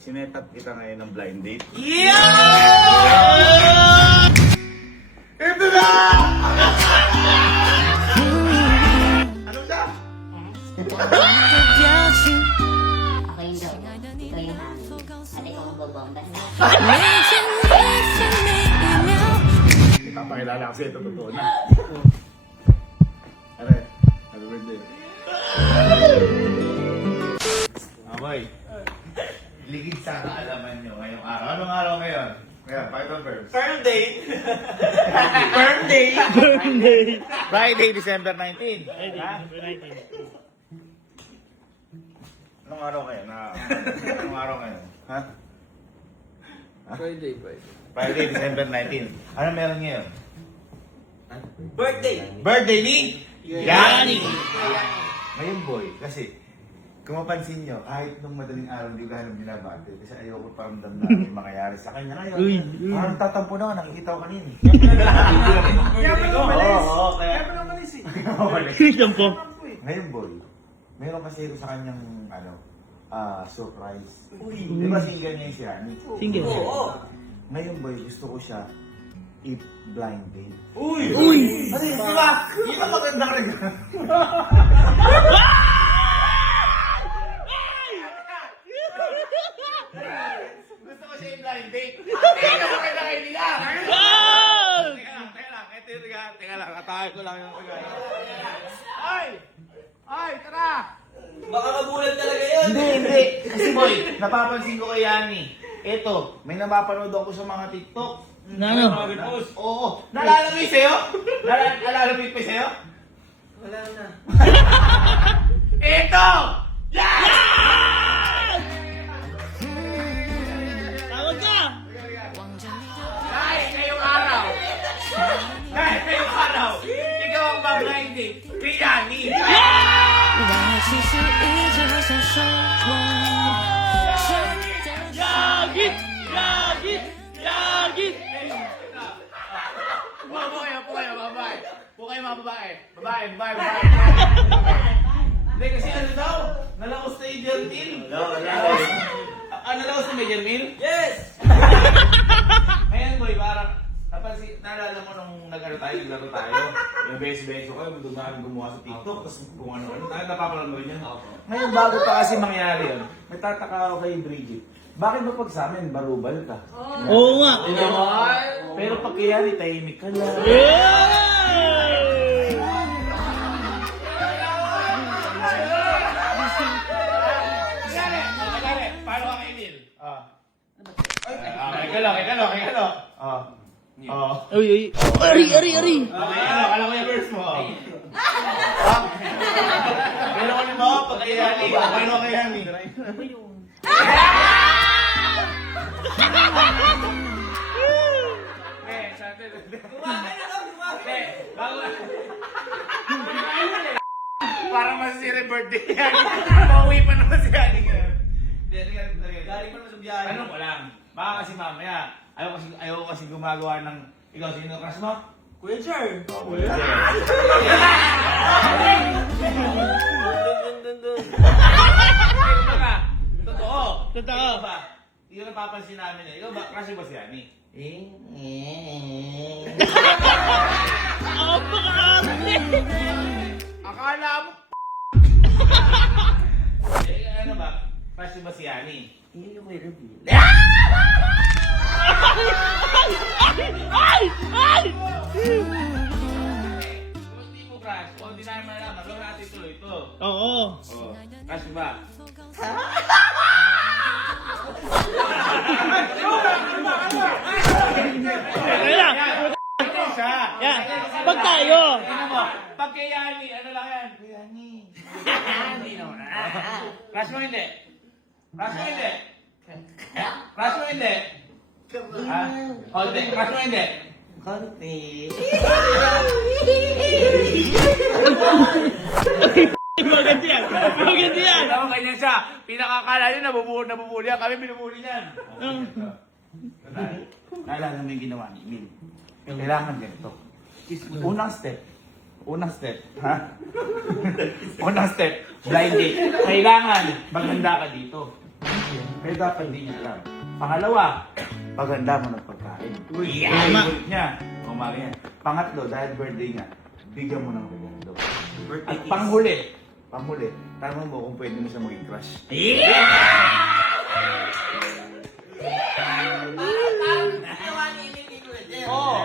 Sinetap kita ngayon ng blind date. Yeah! Ito na! Ano siya? Ako yung daw. Ikaw yung hangin. At ikaw ang bobomba. Ipapakilala kasi ito totoo na. Are, happy birthday. Aboy, ligid sa kaalaman nyo ngayong araw. Anong araw ngayon? Ngayon, Python Verbs. Firm date. Firm date. Friday, December 19. Ha? Anong araw ngayon? Anong araw ngayon? Ha? Friday. Friday, December 19. Ano meron ngayon? Birthday. Birthday ni Yani! Yani. Ngayon boy, kasi kung mapansin nyo, kahit nung madaling araw hindi ko ganun binabati kasi ayoko paramdam na may mangyayari sa kanya ngayon. Parang tatampo na ako, nakikita ko kanina. Kaya pa naman Oo, kaya... Kaya pa naman eh. Ngayon boy, meron kasi ako sa kanyang surprise. Uy. Di ba single niya yung si Yani? Single. Oo. Ngayon boy, gusto ko siya i-blind date. Uy. Ano yun, di ba? Di ba magandang regalo? Gusto ko siya i-blind date. Hindi ka maganda kayo nila. Teka lang, atake ko lang yung regalo. Ay, tara! Baka magulat talaga yun. Hindi. Kasi boy, napapansin ko kay Yani. Eto, may napapanood ako sa mga TikTok. Ano? Oo. Naalala mo yung sa'yo? Naalala mo yung sa'yo? Wala na. Eto! Yan! Tawag ka! Kahit ngayong araw, ikaw ang blind date kay Yani. 我其实一直很想说我。 Po kayo mga babae. Babae. Hindi kasi ano daw? Nalaos na yung Jermil. Nalaos na may Jermil? Yes! Ngayon boy, parang naalala mo nung naglaro tayo. Yung beso-beso kayo, dumaan gumawa sa TikTok, tapos kung ano-ano. Napapanood mo rin yan. Ngayon, bago pa kasi mangyari yun, may tataka ako kay Bridget. Bakit ba pag sa amin, barubal ka? Oo nga. Pero pag kaya ni tahimik ka lang. Paano ka kay Neil? Kay Kalo. Uy. Ari. Alam ko yung verse mo. Pero ano mo, pag kay Yani, paano kay Yani? Parang masisira yung birthday yan. Pauwi pa naman si Yani ngayon. Galing pa naman sa biyahe. Ano ko lang, baka kasi mamaya, ayaw kasi gumagawa ng, ikaw sino crush mo? Kuya Jar. Totoo. Totoo. Ikaw ba? Yung napapansin namin eh. Ikaw ba, crush mo ba si Yani? Akala mo ano ba? Crush mo ba si Yani? Hindi ko i-reveal. Kung hindi mo crush, kung hindi namin malaman, gawin natin tuloy ito. Oo. Crush mo ba? Kaya lang. Ito siya. Yan. Pag tayo. Ano mo? Pag kay Yani, ano lang yan? Yani. Yani naman. Crush mo hindi? Crush mo hindi? Crush mo hindi? Ha? O, hindi. Crush mo hindi? Konti. Maganda yan. Alam mo, ganyan siya. Pinakakala niya, nabubuli yan. Kami binubuli niyan. Naalala mo yung ginawa ni Emil. Kailangan ganito. Unang step, ha? Unang step, blind date. Kailangan maganda ka dito. Kaya dapat hindi niya alam. Pangalawa, paganda mo ng pagkain. Tama. Favorite niya. Kumari yan. Pangatlo, dahil birthday niya, bigyan mo ng regalo. At panghuli, tanong mo kung pwede mo siya maging crush. Oh,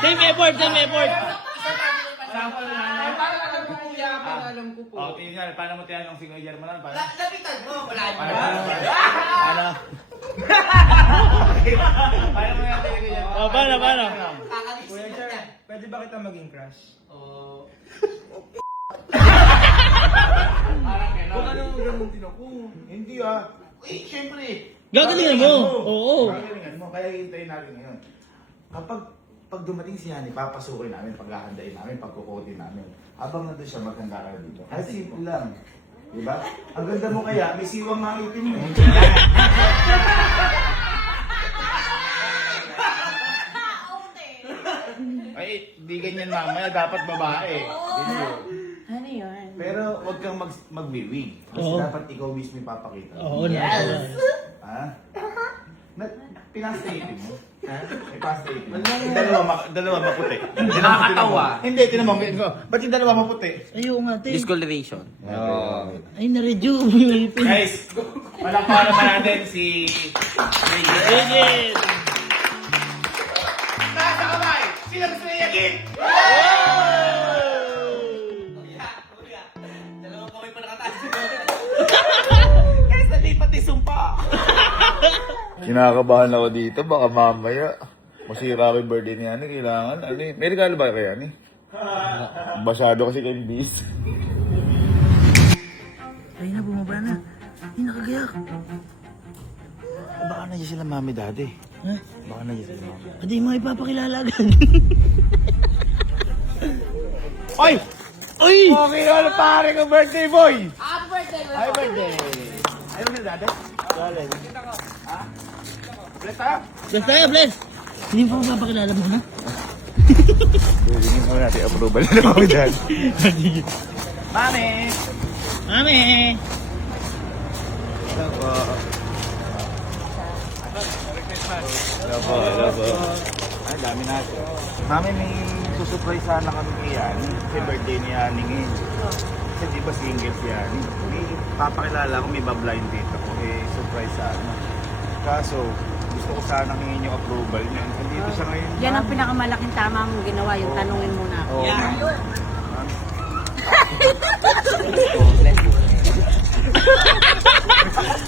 same effort, same effort. Oh, tingnan, paano mo tinanong si Kuya Germanan? Lapitan mo, wala Paano? Paano mo yan Kuya Germanan? Oh, paano? Kuya Sir, Pwede ba kita maging crush? Oh. Parang gano'n. Kung ano ganun din ako. Hindi ah. Siyempre. Gagalingan mo. Oo. Gagalingan mo. Kaya hintayin natin ngayon. Pag dumating si Yani, papasukin namin, paghahandain namin, pagkukotin namin. Habang nandun siya, maghanda ka na dito. Kahit simple lang. Diba? Ang ganda mo kaya, may siwang mga ipin mo. Ay, di ganyan mamaya. Dapat babae. Ano yun? Pero huwag kang magbiwig. Kasi Oo. dapat ikaw mismo yung papakita. Oo na. Ha? Pinastayipin mo? Ha? May pastayipin mo? Wala. Dalawa maputi. Nakakatawa. Hindi, tinamang ko. Ba't yung dalawa maputi? Ayaw nga, te. Discoloration. Ay, na-redo. Guys, palakpakan naman natin si Rigid. Nasa kamay! Sino gusto niya yakin? Dalawang kamay pa nakataas. Guys, nalipat ni Sumpa. Kinakabahan ako dito, baka mamaya masira ko yung birthday ni Yani, kailangan, may regalo ba kay Yani? Basado kasi kay Bis. Ay na, bumaba na. Hindi nakagayak. Baka na sila mami daddy. Ha? Baka na sila mami. Hindi mo ipapakilala agad. Oy! Uy! Okay, ano pare ko birthday boy? Happy birthday, boy! Happy birthday! Ayaw na dati? Ha? Bless ha? Bless tayo, bless. Hindi mo pa mapakilala muna. Hingin mo natin approval na kami dyan. Mami! Mami! Hello po. Hello po, hello po. Ay, dami natin. Mami, may susurprise sana kami kay Yani. Kasi birthday ni Yani ngayon. Kasi di ba single si Yani? May papakilala ko, may bablind date ako. Eh, surprise sana. Kaso, gusto ko sana hingin yung approval niya. Nandito siya ngayon. Yan ang pinakamalaking tama mong ginawa, yung tanungin muna ako. Oo, ma'am.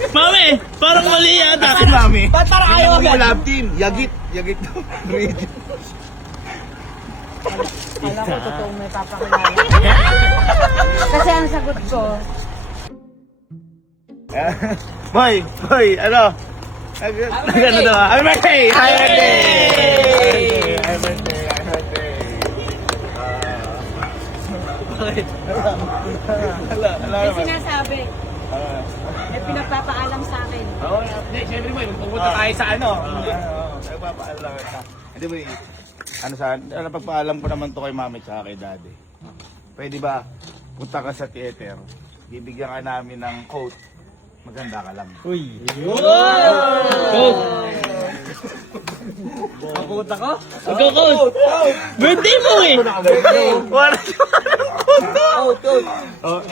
Mami! Parang mali yata. Si Mami. Ba't parang ayaw Hindi mo agad? love team. Yagit. Yagit daw. Radio. Alam ko totoong may papakilala. Kasi ang sagot ko, Boy, ano? Ano daw? Happy birthday! Happy birthday! Happy birthday! Happy birthday! may sinasabi. May pinagpapaalam sa akin. Oo, hindi, syempre boy, pupunta tayo sa ano. Nagpapaalam ka. Hindi boy, pagpaalam ko naman to kay mami at kay daddy. Pwede ba, punta ka sa theater, bibigyan ka namin ng coat, maganda ka lang. Uy! Mabuta ko? Ikaw, coach! Birthday mo eh! Wala Coat. Oh,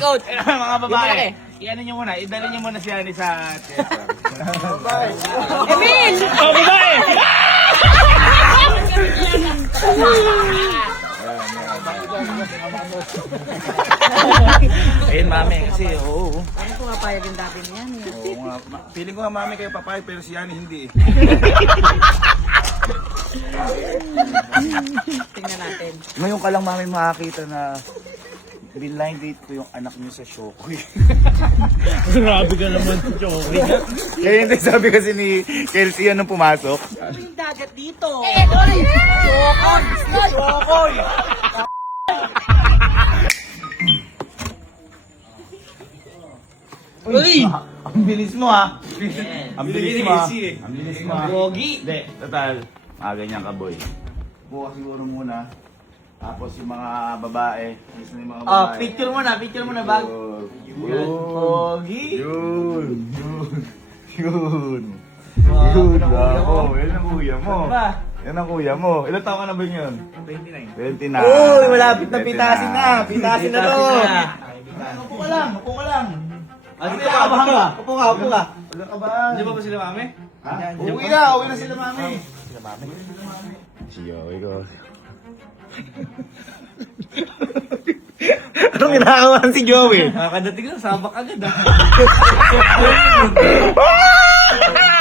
coat. mga babae, Yung iano nyo muna, idala nyo muna si Yani sa theater. Emil! Oh, babae! Ayun mami, kasi oo. Ano kung mapayag yung dati niyan eh. Oo nga, feeling ko nga mami kayo papayag pero si Yani hindi eh. Tingnan natin. Ngayon ka lang mami makakita na blind date ko yung anak niyo sa Shokoy. Grabe ka naman, Joey. Kaya hindi sabi kasi ni Kelsey nung pumasok. Ano yung dagat dito? Shokoy! Uy! Ang bilis mo ha. Ang bilis mo ha. Bilis eh. Ang bilis mo ha. Pogi. Hindi, total. Ganyan ka boy. Bukas siguro muna. Tapos yung mga babae. Gusto na yung mga babae. Oh, picture mo na bag. Yun. Pogi. Yun. Yun. Bravo. Yan ang kuya mo. Ba? Yan ang kuya mo. Ilan taon ka na ba yun? 29. 29. Uy, malapit na pitasin na. Pitasin na to. Upo ka lang. Upo ka lang. Sige, kabahan ka. Upo ka. Wala ka ba? Hindi ba sila mami? Ha? Uwi na. Uwi na sila mami. Si Joey ko. Anong ginagawa si Joey? Nakakadating lang, sabak agad ah.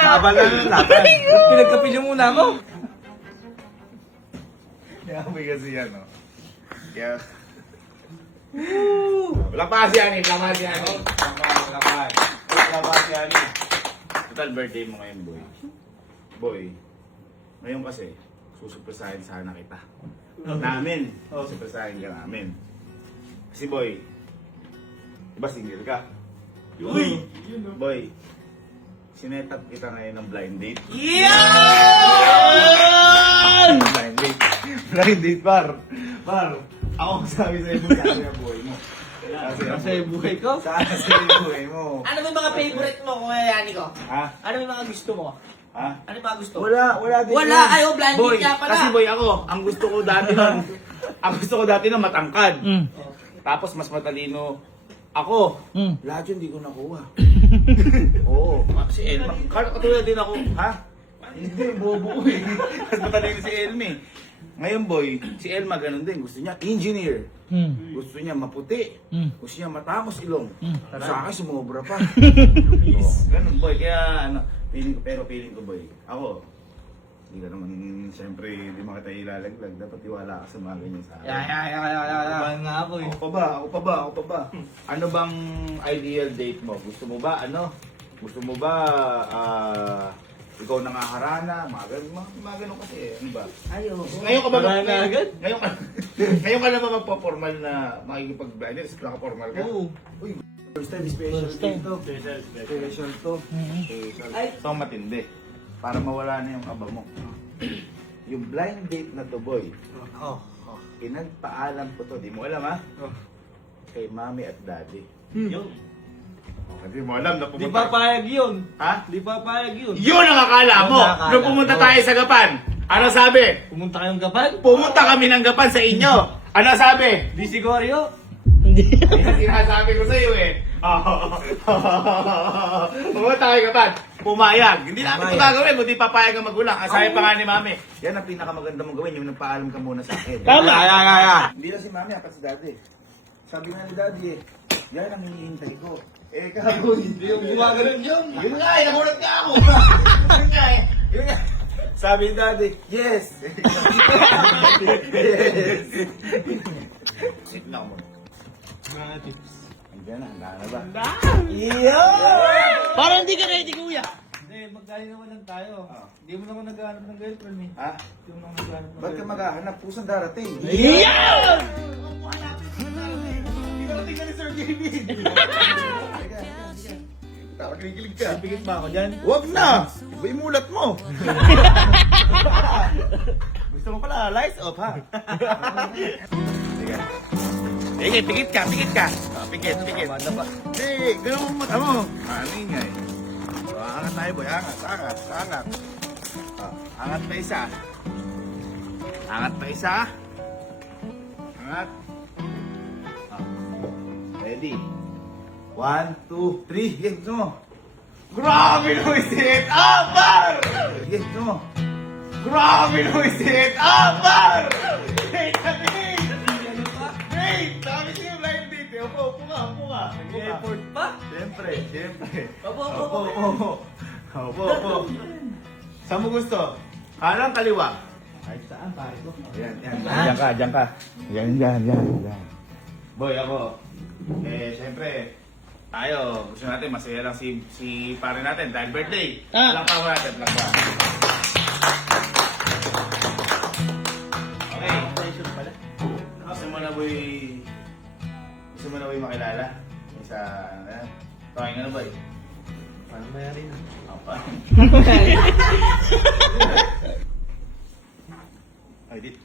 Laban na nun, laban. Pinagkapilyo muna ako. Yamoy kasi yan, no? Kaya... Wala pa si Ani, wala pa si Ani. Wala pa si Ani. Total birthday mo ngayon, boy. Boy, ngayon kasi, susupresahin sana kita. Namin. Susupresahin ka namin. Kasi boy, diba single ka? Uy! Boy, sinetap kita ngayon ng blind date. Yan! Blind date. Blind date, par. Par, ako sabi sa'yo mo kasi ang buhay mo. Kasi buhay ko. Sana sa'yo yung buhay mo. Ano ba yung mga favorite mo, Kuya Yani ko? Ha? Ano yung mga gusto mo? Ha? Ano yung mga gusto? Wala din. Wala, yun. ayaw, blind Boy, date ka pala. kasi boy ako, ang gusto ko dati nun matangkad. Mm. Tapos mas matalino ako. Mm. Lahat yun di ko nakuha. Oo. Si Elma. Katulad din ako. Ha? Hindi, bobo ko eh. Mas matalino si Elma eh. Ngayon boy, si Elma ganun din. Gusto niya engineer. Mm. Gusto niya maputi. Mm. Gusto niya matangos ilong. Mm. Sa akin, sumobra pa. Oo, ganun boy. Kaya ano, feeling ko boy. Ako, hindi ka naman, siyempre, hindi mo kita ilalaglag. Dapat iwala ka sa mga ganyan sa akin. Kabahan nga ako eh. Ako pa ba? Ano bang ideal date mo? Gusto mo ba, Gusto mo ba, ikaw nangaharana? Mga ganun kasi, ano ba? Ayaw. Ngayon ka ba Harana agad? Ngayon ka na ba magpa-formal na makikipag-blind? Naka-formal ka? Oo. Uy, first time, special First time. dito. Special to. Mm. Special. Ay. Ito ang matindi. Para mawala na yung kaba mo. Yung blind date na to, boy. Oh. Pinagpaalam ko to. Di mo alam, ha? Kay mami at daddy. Yun. Hindi mo alam na Di pumunta. papayag yun. Ha? Di papayag yun. Yun ang akala mo! Yun ang akala Nung pumunta mo. tayo sa Gapan. Ano sabi? Pumunta kayong gapan? Pumunta kami ng Gapan sa inyo. Ano sabi? Di siguryo. Hindi. Yan sinasabi ko sa iyo eh. Pumunta kayo Gapan. Pumayag. Hindi namin ito gagawin, kundi papayag ang magulang. Ang sabi pa nga ni mami, yan ang pinakamaganda mong gawin, yung nagpaalam ka muna sa akin. Tama. Hindi na si mami, apat si daddy. Sabi nga ni daddy eh, yan ang hinihintay ko. Eh, kago, hindi yung gumagano'n yun. Yun nga eh, nagulat ka ako. Yun nga eh. Yun nga. Sabi ni daddy, yes. Yes. Sit na ako muna. Andiyan na, handa na ba? Parang hindi ka ready, kuya. Hindi, magkain naman lang tayo. Hindi mo naman naghahanap ng girlfriend eh. Ha? Hindi mo naman naghahanap ng Ba't ka maghahanap? Pusang darating. Yan! Darating ka ni Sir JB. Tawag, kilig ka. Pigit ba ako dyan? Huwag na! Iba yung mulat mo. Gusto mo pala, lights off ha? Sige. Sige, pikit ka. Pikit. Sige, ganun mo mata mo. Ano yun nga eh. So, angat tayo boy, angat. Angat pa isa. Angat. Ready? 1, 2, 3. Yes, no. Grabe no sit up, par! Yes, no. Grabe no sit up, par! Wait, dami siya blind date. Upo ka. Nag-effort pa? Siyempre. Opo. Opo. Saan mo gusto? Kanan, kaliwa? Kahit saan, pare ko. Yan. Diyan ka. Yan. Boy, ako. Siyempre, tayo, gusto natin, masaya lang si pare natin dahil birthday. Langkaw natin. Okay. Gusto mo na boy makilala? Isa, tawagin ano boy? Paano mayarin ah? Apa? Ay, dito.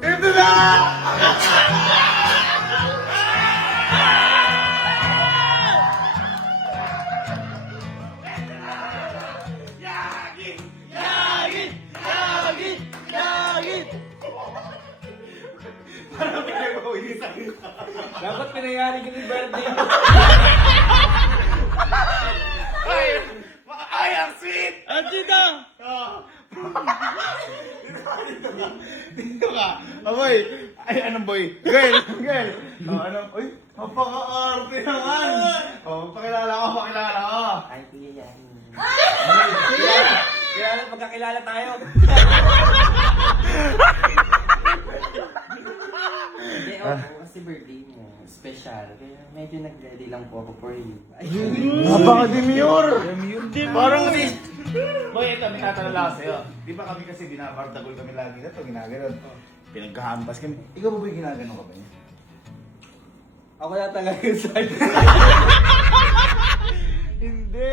Ito na! Dapat pinayari ka ni birthday mo. Ay, ang sweet! Ang sita! Dito ka. Aboy. Ay, anong boy? Girl. Girl. Ano? Uy, mapaka-arte naman. Pakilala ko. Ay, kuya yan. Kaya magkakilala tayo. Hindi, kasi birthday mo, special. Kaya medyo nag-ready lang po ako for you. Ay, Napaka-demure. Parang di. Boy, ito, may tatanong lang ako sa'yo. Di ba kami kasi binabardagol kami lagi na ito, ginaganon. Pinagkahampas kami. Ikaw ba boy, ginaganon ka ba niya? Ako na talaga yung side. Hindi.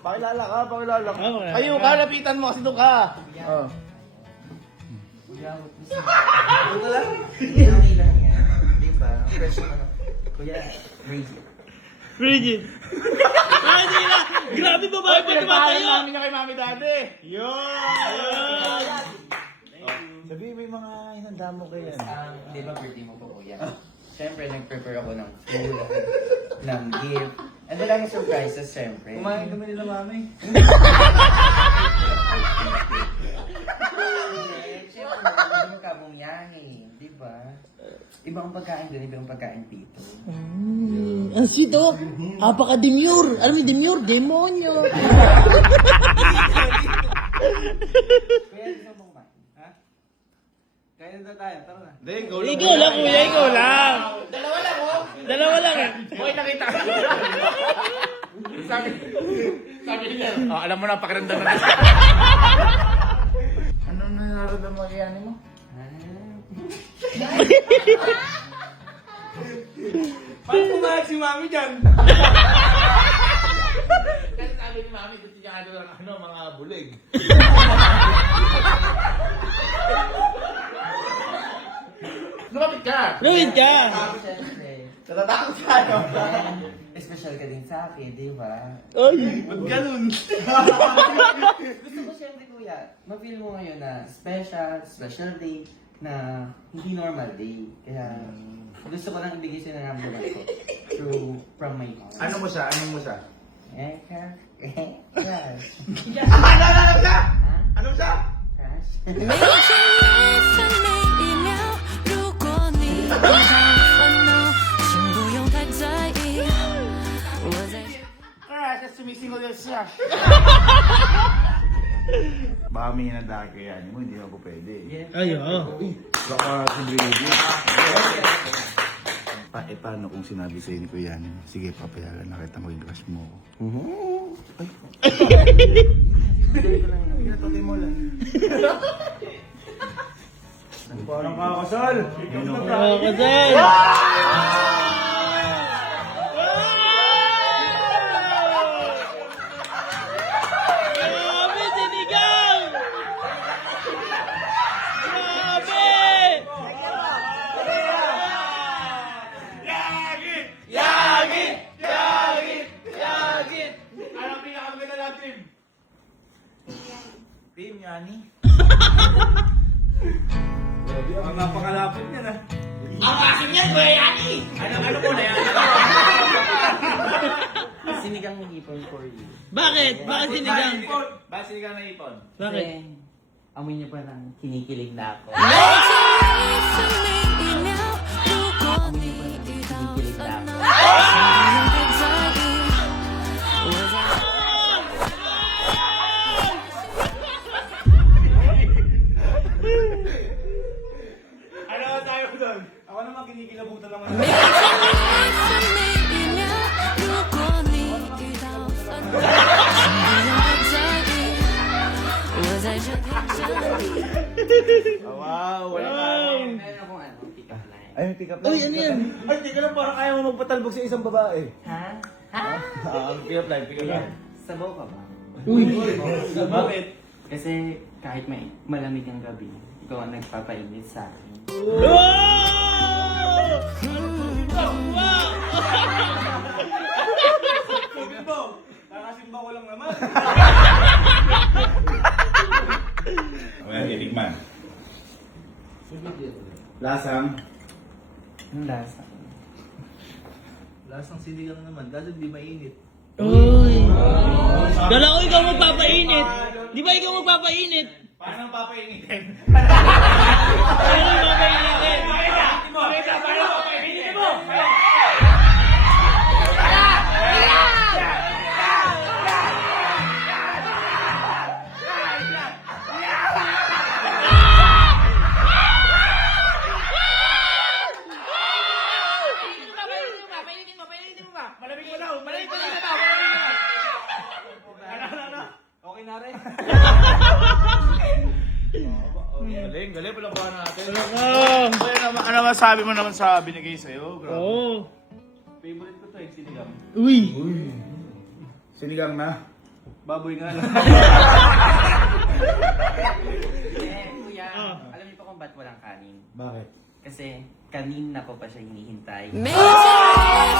Pakilala ka. Okay. Ayaw ka, lapitan mo kasi doon ka. Oh. kuya, ito lang. Okay lang yan. Di ba? Fresh ano. Kuya, crazy. Frigid. Ay, hindi na. Grabe babae pa naman tayo. namin niya kay mami dati. Yun. Sabi mo yung mga inanda mo kaya. Di ba birthday mo po, kuya? Siyempre, nag-prepare ako ng food, ng gift. And lang yung surprises, siyempre. Kumain kami nila mami. Siyempre, hindi mo kabumiyahe. Di ba? Ibang pagkain doon, ibang pagkain dito. Ang sweet oh. Apaka-demure. Alam mo yung demure? Demonyo. Kuya, gusto mo kumain? Ha? Kain na tayo, tara na. Hindi, Ikaw lang kuya, ikaw lang. Dalawa lang eh. Boy, nakita ko. sabi niya. Oh, alam mo na, pakiramdam na. Ano nararamdaman mo kay ani mo? Paano kumain si mami dyan? Kasi sabi ni mami, gusto niya mga bulig. Lumapit ka! Luwid ka. Siyempre. Natatakot tayo. Special ka din sa akin, di ba? Ay. Ba't ganun? Gusto ko siyempre, kuya, ma-feel mo ngayon na special day na hindi normal day. Kaya gusto ko lang ibigay sa naramdaman ko from my heart. Ano mo siya? Crush. Ano siya? Crush. 每一天一分每一秒，如果你遇到烦恼，请不用太在意。我在。 Crush, sumisingol yan siya. Baka may hinanda kay ani mo, hindi ako pwede. Ay, oh. Baka si Brady. Paano kung sinabi sa'yo ni Kuya Yanin? Sige, papayagan na kita maging crush mo ako. Ay. Pinatotay mo lang. Parang kakasal. Kasal. Grabe, sinigang! Grabe! Anong pinakamaganda ng team? Team Yani. Ang napakalapit niya na. Ano muna yan? Sinigang hipon for you. Bakit? Bakit sinigang? Bakit sinigang na ipon? Bakit? Kasi amoy niyo pa lang kinikilig na ako. 每一分每一秒，如果你遇到烦恼，请不用太在意。我在。 Ano ba tayo doon? Ako naman kinikilabutan naman. 每一分每一秒，如果你遇到烦恼，请不用太在意。我在这陪着你。 Wow! Meron akong pick up line. Ay, may pick up line. Uy, ano yan? Ay, di ka lang parang ayaw mo magpatalbog sa isang babae. Ha? Pick up line, pick up line. Sabaw ka ba? Bakit? Kasi kahit may malamig ang gabi, ikaw ang nagpapainit sa akin. Ito, kakasimba ko lang naman. Ayan, titikman. Lasang. Ang lasa. Lasang sinigang naman, kaso di mainit. Uy! Kala ko ikaw magpapainit. Di ba ikaw magpapainit? Paano papainitin? Paano magpapainitin? Okay na rin. Galing, galing. Walang buwan natin. Ah! Ano masabi mo naman sa binigay sa'yo, bro? Oo. Favorite ko to eh, sinigang. Uy! Sinigang na. Baboy nga lang. Kuya, alam niyo pa kung ba't walang kanin? Bakit? Kasi kanina ko pa siya hinihintay. 没见你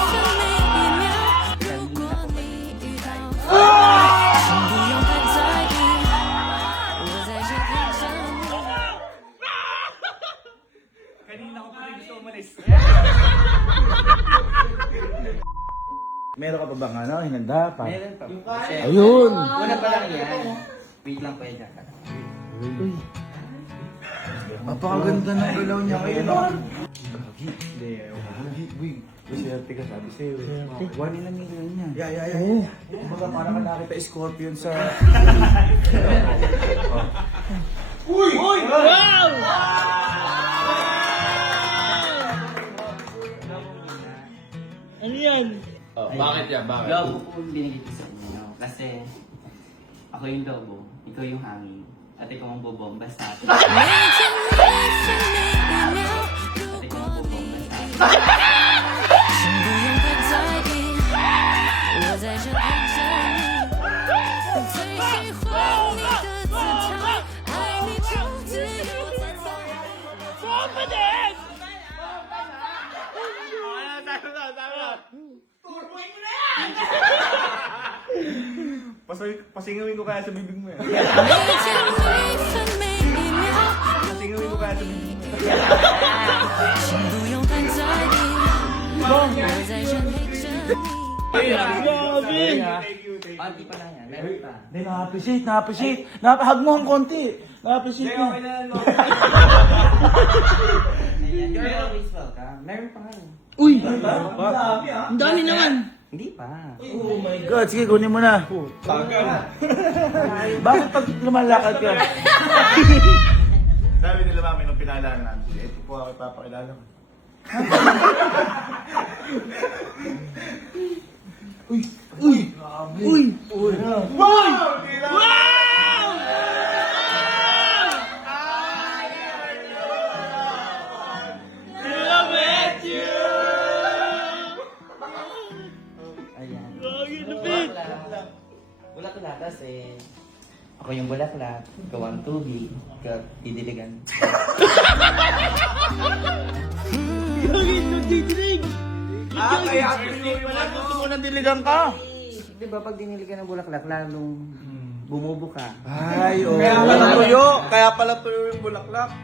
分每一秒，如果你遇到我，请不用太在意，我在这陪着你。 Kanina ko pa rin gusto umalis. Meron ka pa bang ano, hinanda pa? Meron pa. Kasi, Ayun! una pa lang yan. Wait lang kuya dyan. Napakaganda ng galaw niya ngayon. Hindi, Uy, swerte ka, sabi sa'yo. 1 na million niya. Yeah. Kumbaga parang ka nakita Scorpion sa... Wow! Ano yan? Bakit yan? Bakit? Lobo po yung binigay ko sa inyo. Kasi ako yung lobo, ikaw yung hangin. At ikaw ang bobomba sa atin. 没见你分每一秒，如 At ikaw 果 ang 你 bobomba sa atin. 请不用太在意，我在这陪着你。最喜欢你的姿态，爱你就自由自在。 Pasingawin ko kaya sa bibig mo eh. 没见你分每一秒， Pasingawin ko kaya sa bibig mo eh. 请不用太在意，我在这陪着你。 Grabe! Pati pa lang yan, meron pa. Hindi, na-appreciate. Hug mo ang konti. Na-appreciate Okay, okay na. na yan. Ayan, you're always welcome. Meron pa nga eh. Uy! Ang dami naman! Hindi pa. Oh my God, sige, kunin mo na. Bakit pag lumalakad ka? Sabi nila mami nung pinalanan namin, ito po ako ipapakilala ko. Uy! Uy! Wow! I met you! Ayan. Lagi lupit! Bulaklak kasi ako yung bulaklak, ikaw ang tubig, ikaw didiligan. Lagi nagdidilig! Kaya appreciate mo lang gusto mo nang diligan ka. Di ba pag diniligan ng bulaklak, lalong bumubo ka. Ay, oo. Kaya pala tuyo! Kaya pala tuyo yung bulaklak.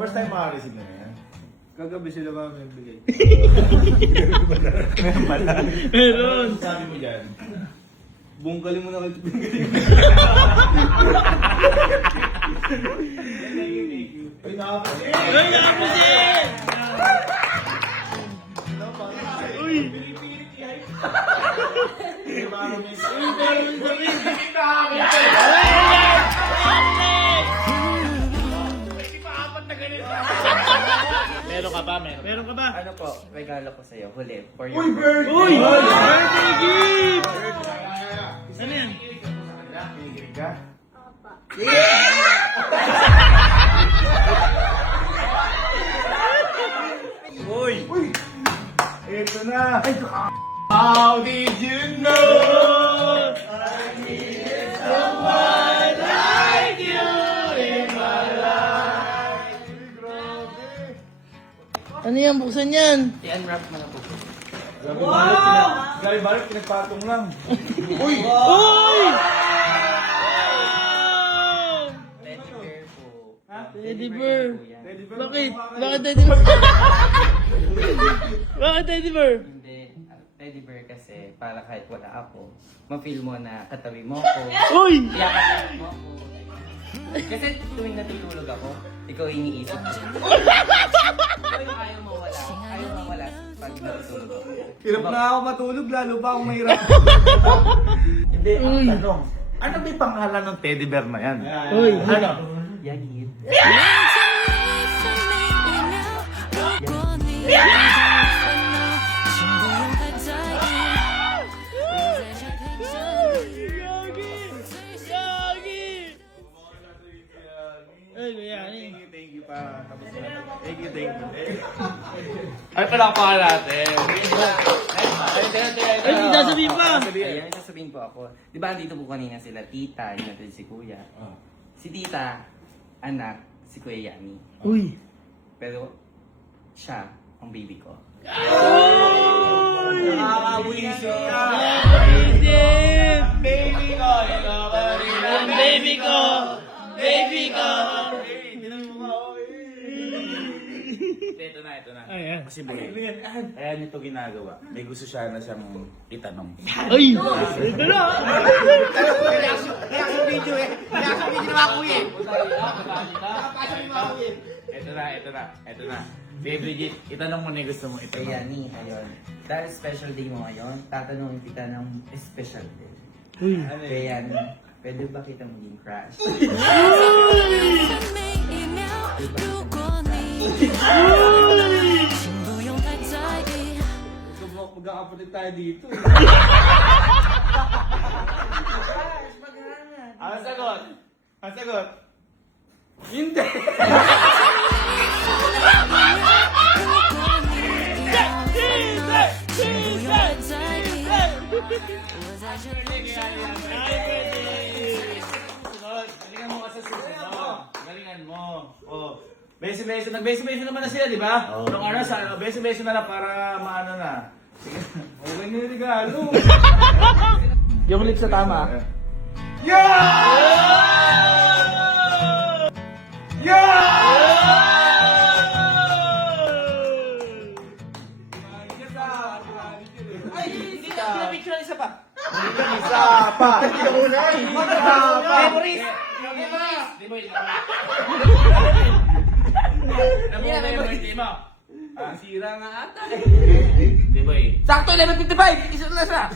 First time makareceive na yan. Kagabi sila ba may bigay? Meron! Sabi mo dyan. Bungkalin mo na kayo. Ay, nakapagod. Ay, napusin! Uy! Parang may... Meron sa rin! Meron ka ba? Meron ka ba? Ano po, regalo ko sa'yo, huli, for your Uy, bird! Uy! Birthday gift! Ano yan? Kinikilig ka? Uy! Ito na! How did you know? Ano yan? Buksan yan. I-unwrap mo na po. Gary Barrett, pinagpatong lang. Uy! Teddy bear po. Teddy bear. Yan. Bakit? Bakit teddy bear? Bakit teddy bear? Hindi. Teddy bear kasi para kahit wala ako, ma-feel mo na katabi mo ako. Uy! Yakap mo ako. Kasi tuwing natutulog ako, ikaw iniisip ko. Ikaw yung ayaw mawala. Ayaw mawala pag natutulog ako. Hirap na ako matulog, lalo pa akong mahirap. Hindi, ang tanong. Ano ba yung pangalan ng teddy bear na yan? Uy! Ano? Yagit. Ay, mayani. Thank you pa. Tapos na. Thank you. Ay, pala pa natin. Ay, hindi sasabihin pa. Ayan, sasabihin po ako. Di ba andito po kanina sila tita, yun natin si kuya. Si tita, anak, si kuya Yani. Uy! Pero siya, ang baby ko. Nakakabwisit ka. Nakakaisit! Baby ko, ikaw pa rin ang Baby ko! Baby ko! Ito na. Ayan. Kasi kaya nito ginagawa. May gusto siya na siyang itanong. Ay! Ito na! Ito na. Babe Bridget, itanong mo na yung gusto mo Kay itanong. Yani, ayun. Dahil special day mo ngayon, tatanungin kita ng special day. Uy! Kay Yani, pwede ba kita maging crush? 如果你请不用太在意。 Magkakapalit tayo dito. Ang sagot? Ang sagot? Hindi. Sunod. Galingan mo ka sa susunod. Galingan mo. Oh. Beso-beso. Nag-beso-beso naman na sila, di ba? Nung ano, beso-beso na lang para maano na. Okay na yung regalo. Yung lips sa tama. Hindi ka pinapicture isa pa. Memories! Di ba yun? Memories, di ba? Sira nga ata. Di ba yun? Sakto 11:55! Isa na sa!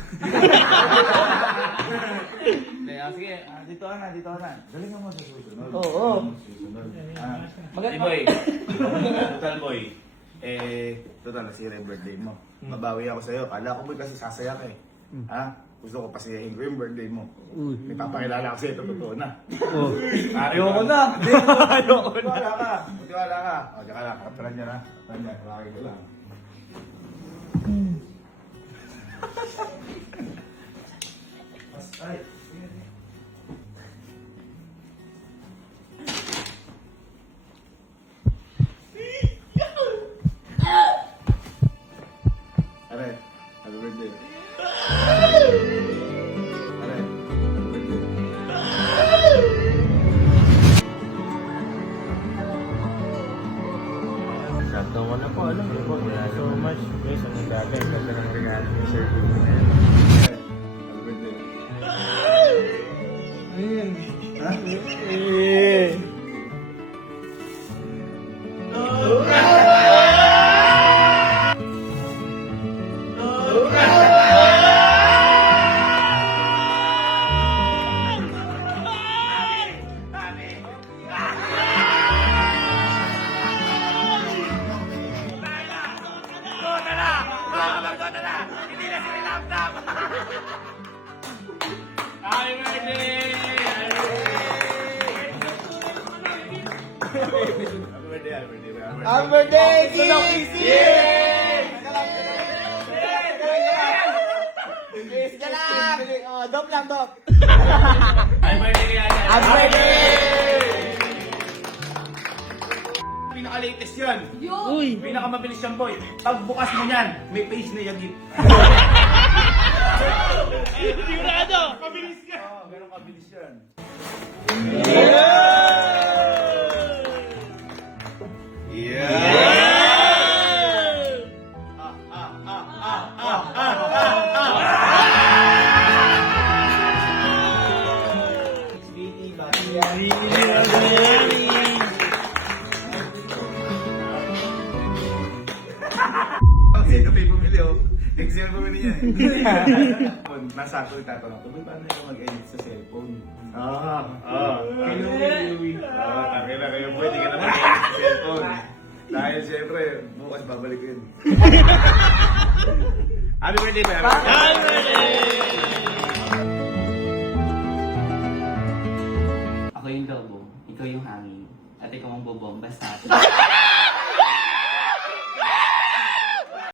Sige, dito ka na. Galingan mo sa susunod. Oo. Susunod. Di boy. Total boy. Total nasira yung birthday mo. Mabawi ako sa'yo. Kala ko boy kasi sasaya ka eh. Ha? Gusto ko pasiyahin ko yung birthday mo. May papakilala ko sa'yo. Ito totoo na. Ayoko na. Ayoko na. Mutiwala ka. O, diyan ka lang. Kapalan niya na. Kapalan niya. Laki ko lang. Ay. Aray, happy birthday. Aray, happy birthday. Shoutout ko na po, alam mo po. Thank you so much. Guys, ang dati, ang ganda ng regalo ni Sir Jimmy na yan. Happy birthday. Happy birthday! Happy birthday, Kiss! Dop lang, dop. Happy birthday kaya niya. Happy birthday! Pinaka-latest yun. Uy! Pinakamabilis yan, boy. Pagbukas mo yan, may face na yagip. Sigurado! Mabilis ka! Oo, ganun kabilis yan. Sweetie, bakit yan? Sino may bumili, oh? Sino bumili niya, eh? Nasa ako itatanong ko, paano yung mag-edit sa cellphone? Takila kayo, pwede ka na mag-edit sa cellphone. Dahil siyempre, bukas babalik ko yun. Happy birthday, Pera! Happy birthday! Ako yung lobo, ikaw yung hangin, at ikaw ang bobomba sa atin.